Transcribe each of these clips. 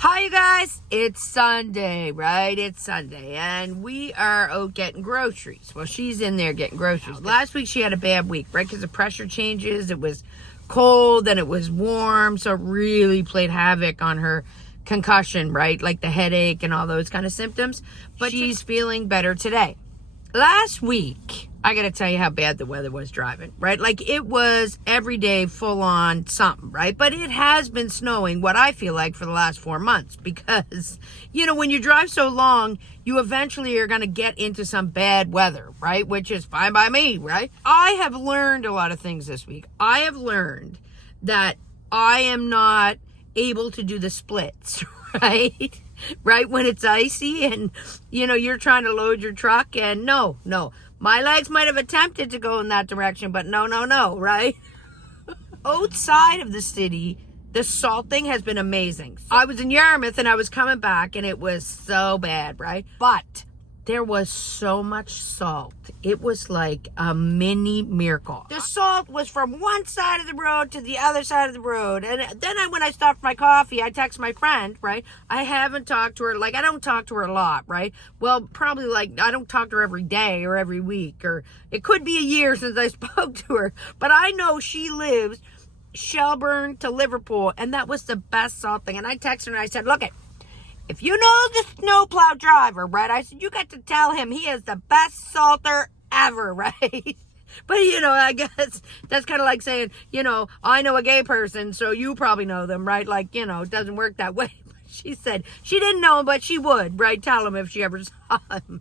Hi, you guys. It's Sunday, right? It's Sunday, and we are out getting groceries. Well, she's in there getting groceries. Last week, she had a bad week, right? Because the pressure changes. It was cold, and it was warm, so it really played havoc on her concussion, right? Like the headache and all those kind of symptoms. But she's feeling better today. Last week, I got to tell you how bad the weather was driving, right? Like it was every day full on something, right? But it has been snowing, what I feel like, for the last 4 months because, when you drive so long, you eventually are going to get into some bad weather, right? Which is fine by me, right? I have learned a lot of things this week. I have learned that I am not able to do the splits, right? Right when it's icy and you're trying to load your truck, and no, my legs might have attempted to go in that direction, but no, right? Outside of the city, the salting has been amazing. I was in Yarmouth and I was coming back and it was so bad, right? But there was so much salt. It was like a mini miracle. The salt was from one side of the road to the other side of the road. And then when I stopped for my coffee, I texted my friend, right? I haven't talked to her. Like, I don't talk to her a lot, right? Well, probably like I don't talk to her every day or every week. Or it could be a year since I spoke to her. But I know she lives Shelburne to Liverpool. And that was the best salt thing. And I texted her and I said, look it. If you know the snowplow driver, right, I said, you got to tell him he is the best salter ever, right? But, I guess that's kind of like saying, I know a gay person, so you probably know them, right? Like, it doesn't work that way. She said she didn't know him, but she would, right? Tell him if she ever saw him.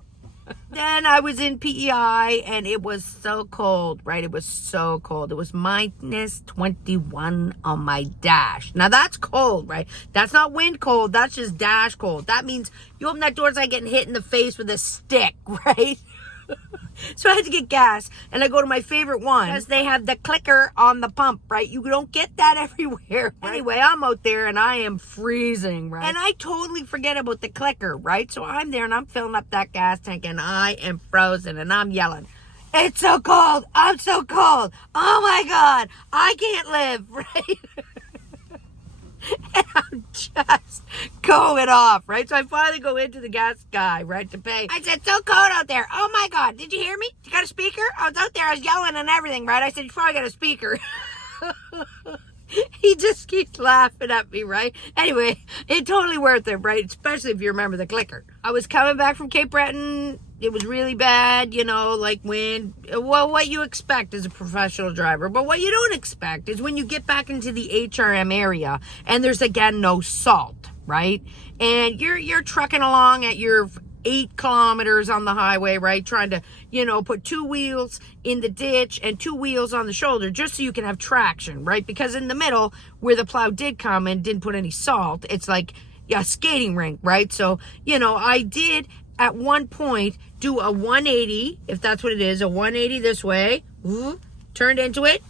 Then I was in PEI and it was so cold, right? It was so cold. It was minus 21 on my dash. Now that's cold, right? That's not wind cold. That's just dash cold. That means you open that door, it's like getting hit in the face with a stick, right? So I had to get gas, and I go to my favorite one because they have the clicker on the pump, right? You don't get that everywhere. Right? Anyway, I'm out there and I am freezing, right? And I totally forget about the clicker, right? So I'm there and I'm filling up that gas tank and I am frozen and I'm yelling, it's so cold. I'm so cold. Oh my God. I can't live, right? And I'm just going off, right? So I finally go into the gas guy, right, to pay. I said, so cold out there. Oh my God, did you hear me? You got a speaker? I was out there, I was yelling and everything, right? I said, you probably got a speaker. He just keeps laughing at me, right? Anyway, it's totally worth it, right? Especially if you remember the clicker. I was coming back from Cape Breton. It was really bad, like wind. Well, what you expect as a professional driver. But what you don't expect is when you get back into the HRM area and there's, again, no salt, right? And you're trucking along at your 8 kilometers on the highway, right? Trying to, put 2 wheels in the ditch and 2 wheels on the shoulder just so you can have traction, right? Because in the middle where the plow did come and didn't put any salt, it's like a skating rink, right? So, I did at one point do a 180, if that's what it is, a 180 this way, turned into it,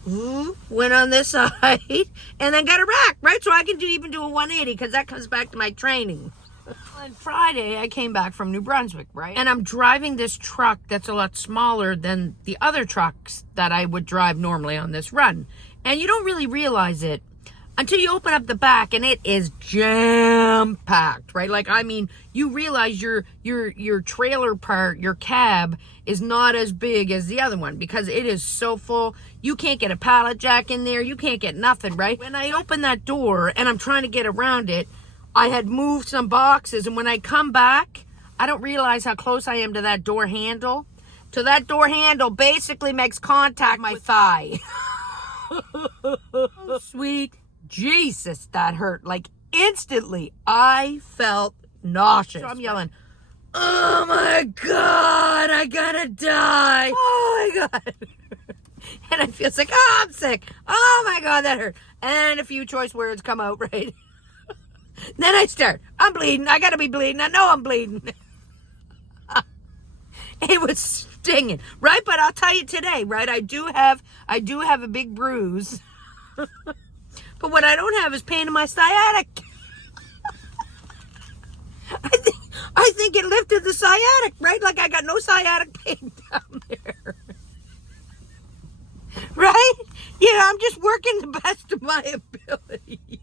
went on this side, and then got a rack, right? So I can even do a 180 because that comes back to my training. On Friday, I came back from New Brunswick, right? And I'm driving this truck that's a lot smaller than the other trucks that I would drive normally on this run. And you don't really realize it until you open up the back and it is jam-packed, right? Like, I mean, you realize your trailer part, your cab, is not as big as the other one because it is so full. You can't get a pallet jack in there. You can't get nothing, right? When I open that door and I'm trying to get around it, I had moved some boxes, and when I come back, I don't realize how close I am to that door handle. So that door handle basically makes contact with my thigh. Oh, sweet Jesus, that hurt. Like, instantly, I felt nauseous. So I'm yelling, oh my God, I gotta die. Oh my God. And I feel sick. Oh, I'm sick. Oh my God, that hurt. And a few choice words come out, right? Then I start, I'm bleeding. I gotta be bleeding. I know I'm bleeding. It was stinging, right? But I'll tell you today, right? I do have a big bruise. But what I don't have is pain in my sciatic. I think it lifted the sciatic, right? Like I got no sciatic pain down there. Right? I'm just working the best of my ability.